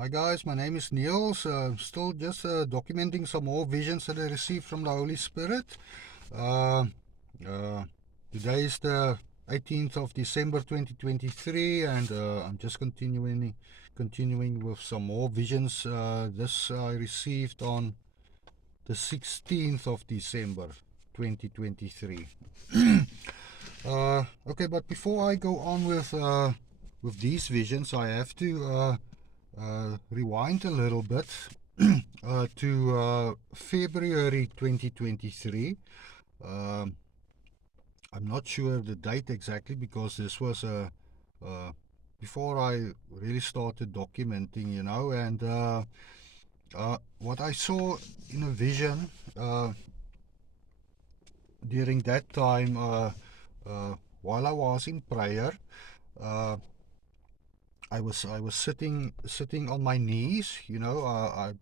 Hi guys, my name is Niels. Still just documenting some more visions that I received from the Holy Spirit. Uh, uh, Today is the 18th of December 2023, and I'm just continuing with some more visions. This I received on the 16th of December 2023. Okay, but before I go on with these visions, I have to rewind a little bit to February 2023. Um, I'm not sure the date exactly because this was before I really started documenting, and what I saw in a vision during that time uh, while I was in prayer. Uh, I was sitting on my knees, I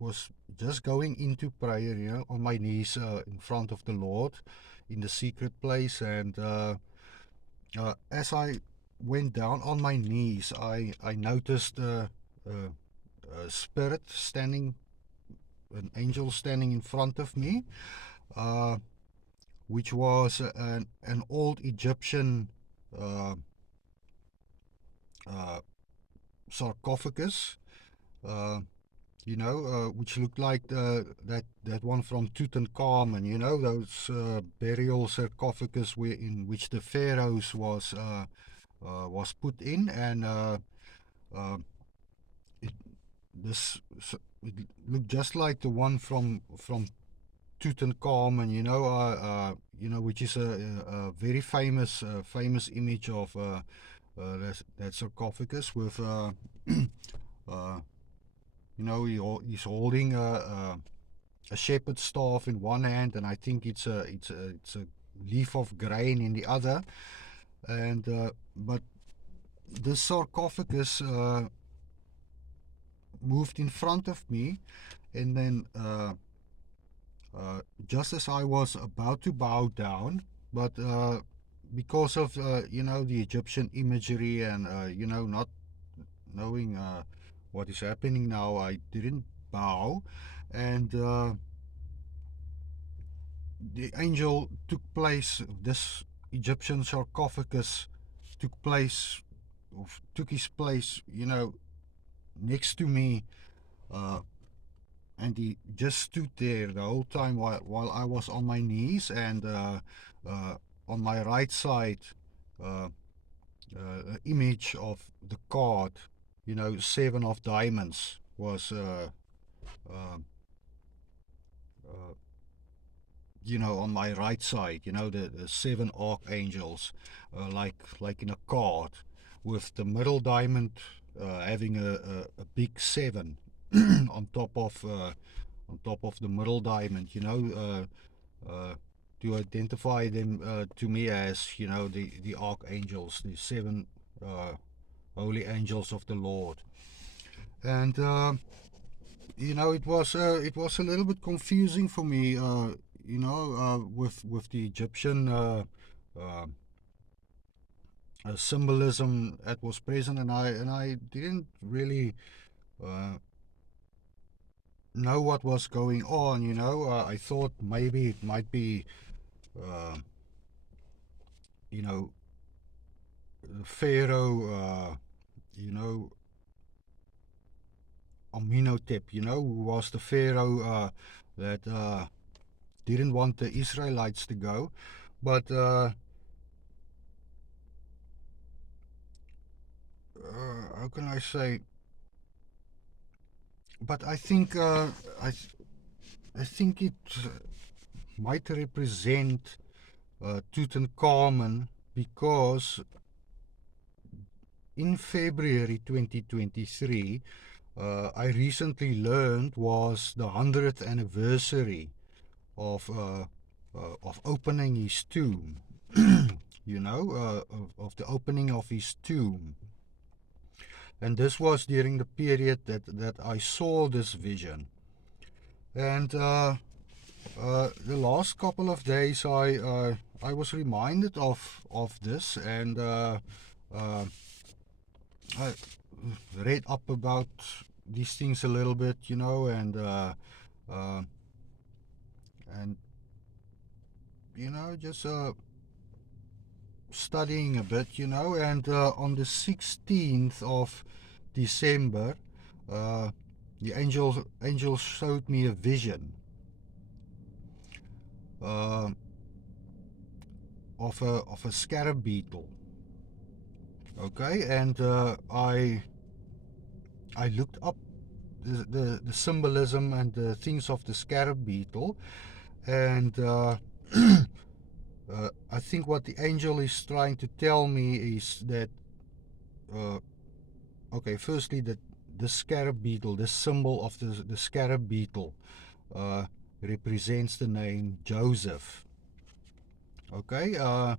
was just going into prayer, on my knees in front of the Lord in the secret place, and as I went down on my knees, I noticed a spirit standing, an angel standing in front of me, uh, which was an old Egyptian uh, uh, sarcophagus. Uh, which looked like that one from Tutankhamun. Those burial sarcophagus in which the pharaohs was put in, and uh, it, it looked just like the one from Tutankhamun. Which is a very famous image of that sarcophagus with. Uh, he's holding a shepherd's staff in one hand, and I think it's a leaf of grain in the other. And but the sarcophagus moved in front of me, and then just as I was about to bow down, but because of the Egyptian imagery, and not knowing what is happening now, I didn't bow, and the angel took place. This Egyptian sarcophagus took his place, next to me, uh, and he just stood there the whole time while I was on my knees, and on my right side, uh, image of the card, seven of diamonds was. Uh, uh, on my right side, the seven archangels, like in a card, with the middle diamond having a big seven on top of the middle diamond, to identify them to me as the archangels, the seven holy angels of the Lord. And it was a little bit confusing for me, with the Egyptian uh, symbolism that was present, and I didn't really uh, know what was going on. I thought maybe it might be, uh, you know, Pharaoh, Amenhotep, who was the Pharaoh that didn't want the Israelites to go, but. How can I say? But I think I think it might represent Tutankhamun, because in February 2023, I recently learned was the 100th anniversary of opening his tomb. Of the opening of his tomb. And this was during the period that I saw this vision. And the last couple of days, I was reminded of this, and I, read up about these things a little bit, you know, uh, and you know, just studying a bit, you know, and on the 16th of December, uh, the angel showed me a vision uh, of a scarab beetle. Okay, and I looked up the symbolism and the things of the scarab beetle, and I think what the angel is trying to tell me is that, uh, okay, firstly, that the scarab beetle, the symbol of the scarab beetle, uh, represents the name Joseph. Okay, uh,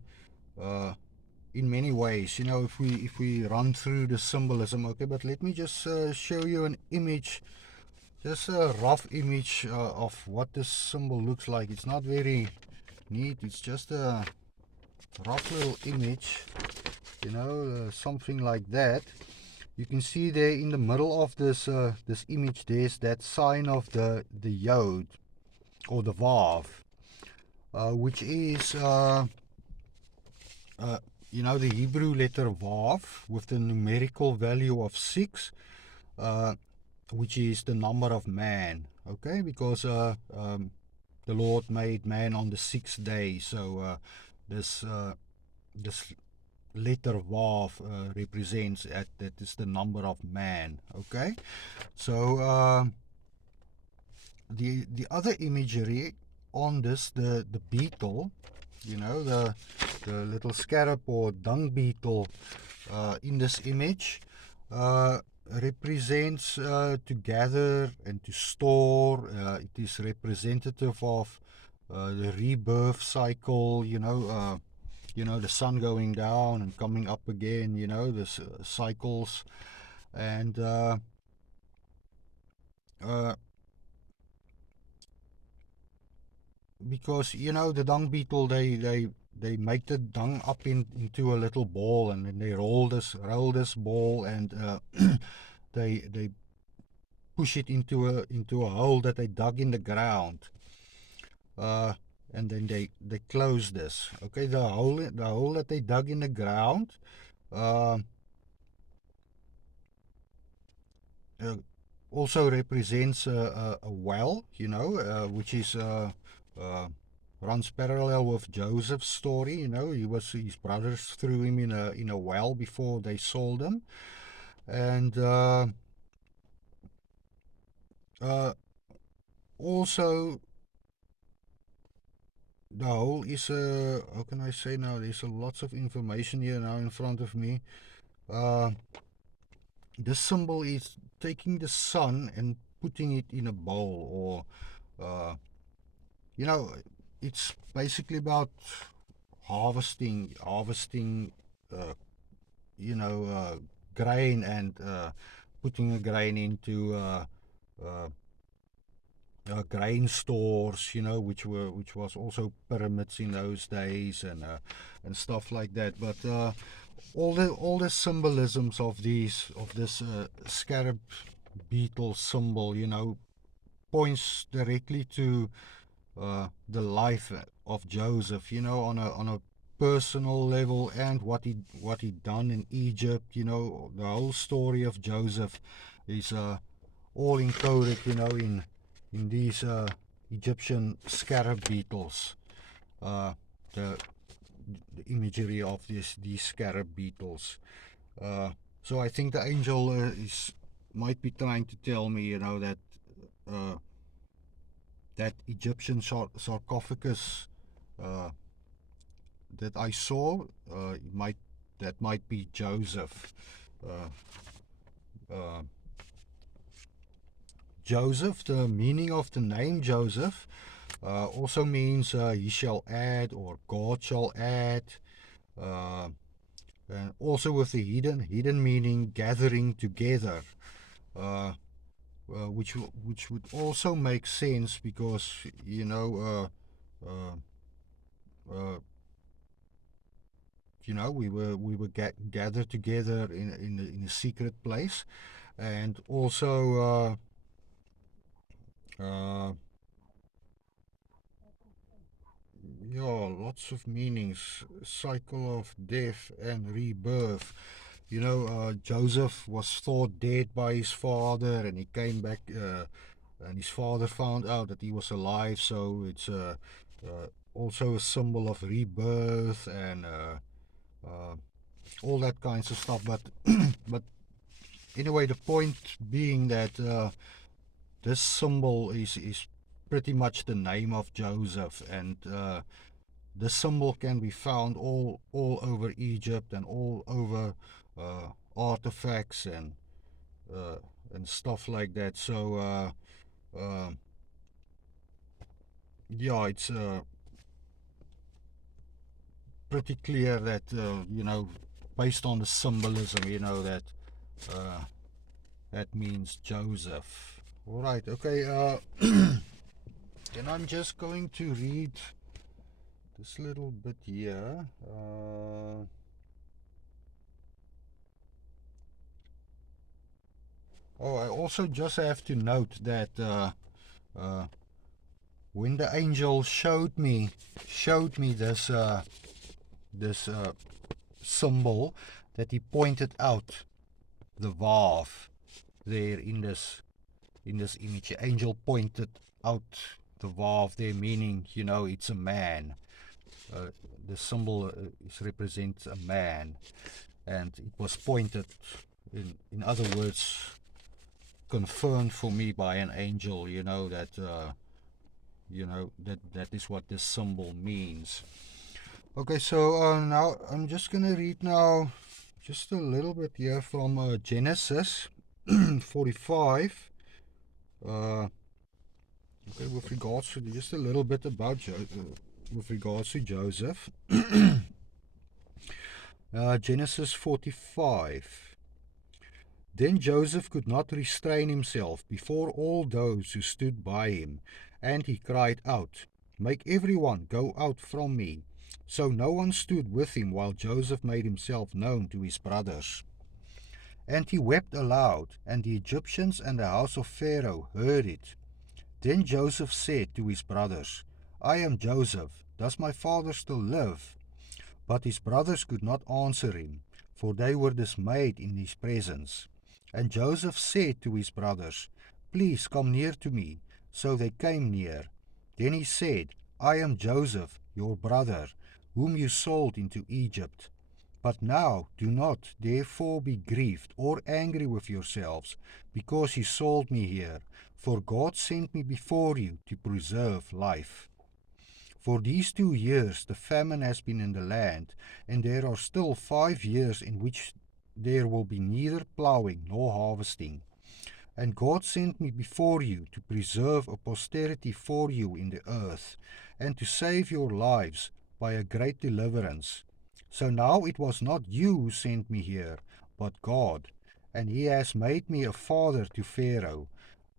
in many ways, you know, if we run through the symbolism. Okay, but let me just show you an image, just a rough image of what this symbol looks like. It's not very neat. It's just a rough little image, you know, something like that. You can see there in the middle of this image, there's that sign of the yod or the vav, which is uh, you know, the Hebrew letter vav with the numerical value of 6, which is the number of man. Okay, because the Lord made man on the 6th day, so this this letter vav represents that is the number of man. Okay, so the other imagery on this, the beetle, you know, the little scarab or dung beetle in this image represents to gather and to store. It is representative of the rebirth cycle, you know, the sun going down and coming up again, you know, the cycles. And uh, because, you know, the dung beetle, they make the dung up into a little ball, and then they roll this ball, and they push it into a hole that they dug in the ground, uh, and then they close this. Okay, the hole that they dug in the ground uh, uh, also represents a well, you know, which is uh, runs parallel with Joseph's story. You know, his brothers threw him in a well before they sold him, and also the whole is how can I say now? There's lots of information here now in front of me. Uh, this symbol is taking the sun and putting it in a bowl, or you know, it's basically about harvesting, uh, you know, grain, and putting the grain into uh, grain stores, you know, which was also pyramids in those days, and stuff like that. But all the symbolisms of this scarab beetle symbol, you know, points directly to the life of Joseph, you know, on a personal level, and what he done in Egypt. You know, the whole story of Joseph is all encoded, you know, in these Egyptian scarab beetles. Uh, the, the imagery of these scarab beetles. Uh, so I think the angel is might be trying to tell me, you know, uh, that Egyptian sarcophagus uh, that I saw, might that might be Joseph. Uh, uh, Joseph, the meaning of the name Joseph, also means he shall add, or God shall add, uh, and also with the hidden meaning gathering together, uh, which would also make sense, because, you know, uh, uh, we were gathered together in a secret place, and also yeah, lots of meanings. Cycle of death and rebirth. Joseph was thought dead by his father, and he came back, and his father found out that he was alive. So it's also a symbol of rebirth and uh, all that kinds of stuff. But but anyway, the point being that this symbol is pretty much the name of Joseph, and the symbol can be found all over Egypt and all over artifacts uh, and stuff like that. So yeah, it's pretty clear that based on the symbolism, that uh, that means Joseph. All right, okay. Then I'm just going to read this little bit here. Oh, I also just have to note that uh, when the angel showed me this symbol, that he pointed out the Vav there in this image. The angel pointed out the Vav there, meaning it's a man. Uh, the symbol represents a man, and it was pointed, in other words, confirmed for me by an angel. That is what this symbol means. Okay, so now I'm just gonna read now just a little bit here from Genesis 45. Okay, with regards to just a little bit about with regards to Joseph. Genesis 45. Then Joseph could not restrain himself before all those who stood by him, and he cried out, "Make everyone go out from me." So no one stood with him while Joseph made himself known to his brothers. And he wept aloud, and the Egyptians and the house of Pharaoh heard it. Then Joseph said to his brothers, "I am Joseph. Does my father still live?" But his brothers could not answer him, for they were dismayed in his presence. And Joseph said to his brothers, "Please come near to me." So they came near. Then he said, "I am Joseph, your brother, whom you sold into Egypt. But now do not therefore be grieved or angry with yourselves, because you sold me here, for God sent me before you to preserve life. For these 2 years the famine has been in the land, and there are still 5 years in which there will be neither plowing nor harvesting. And God sent me before you to preserve a posterity for you in the earth, and to save your lives by a great deliverance. So now it was not you who sent me here, but God, and he has made me a father to Pharaoh,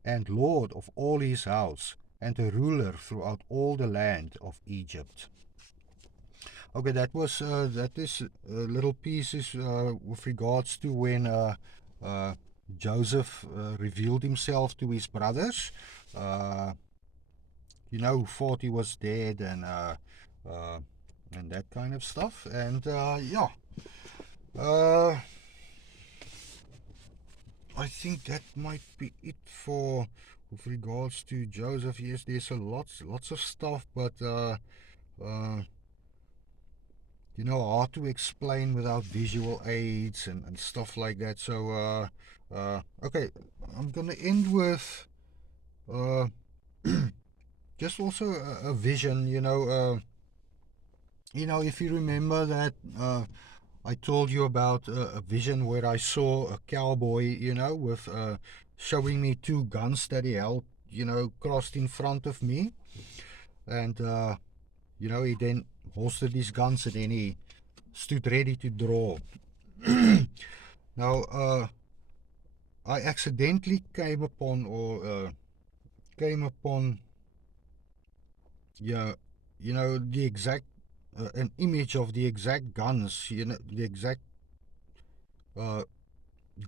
and lord of all his house, and a ruler throughout all the land of Egypt. Okay, that is little pieces with regards to when Joseph revealed himself to his brothers. Uh, who thought he was dead, uh, and that kind of stuff. And yeah, uh, I think that might be it for with regards to Joseph. Yes, there's lots of stuff, but uh, hard to explain without visual aids and stuff like that. So okay, I'm gonna end with uh, just also a vision. If you remember that I told you about a vision where I saw a cowboy, with showing me two guns that he held, crossed in front of me, and he then holstered his guns and then he stood ready to draw. Now, I accidentally came upon, yeah, the exact an image of the exact guns, you know, the exact uh,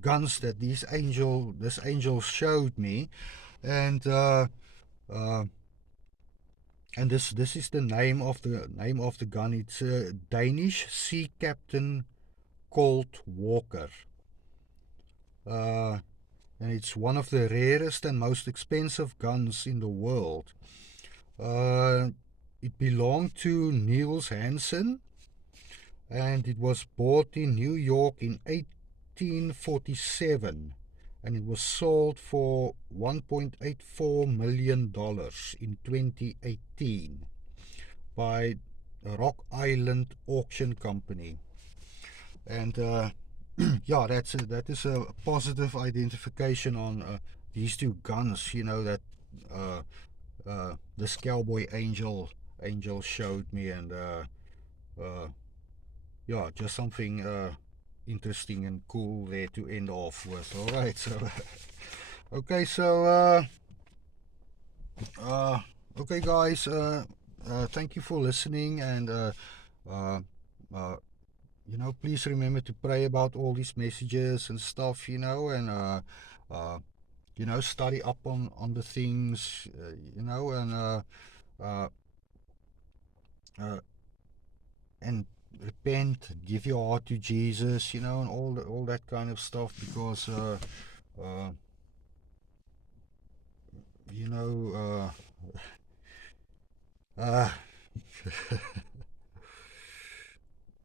guns that this angel showed me, and uh, this is the name of the gun. It's a Danish Sea Captain Colt Walker, uh, and it's one of the rarest and most expensive guns in the world. Uh, it belonged to Niels Hansen, and it was bought in New York in 1847, and it was sold for $1.84 million in 2018 by Rock Island Auction Company. And yeah, that is a positive identification on these two guns. You know that this cowboy angel showed me, and uh, yeah, just something interesting and cool there to end off with. All right, so okay, so uh, okay, guys, thank you for listening, and uh, uh, you know, please remember to pray about all these messages and stuff, you know, and uh, you know, study up on the things, you know, uh, uh, and repent, give your heart to Jesus, you know, and all that kind of stuff, because uh, you know, uh,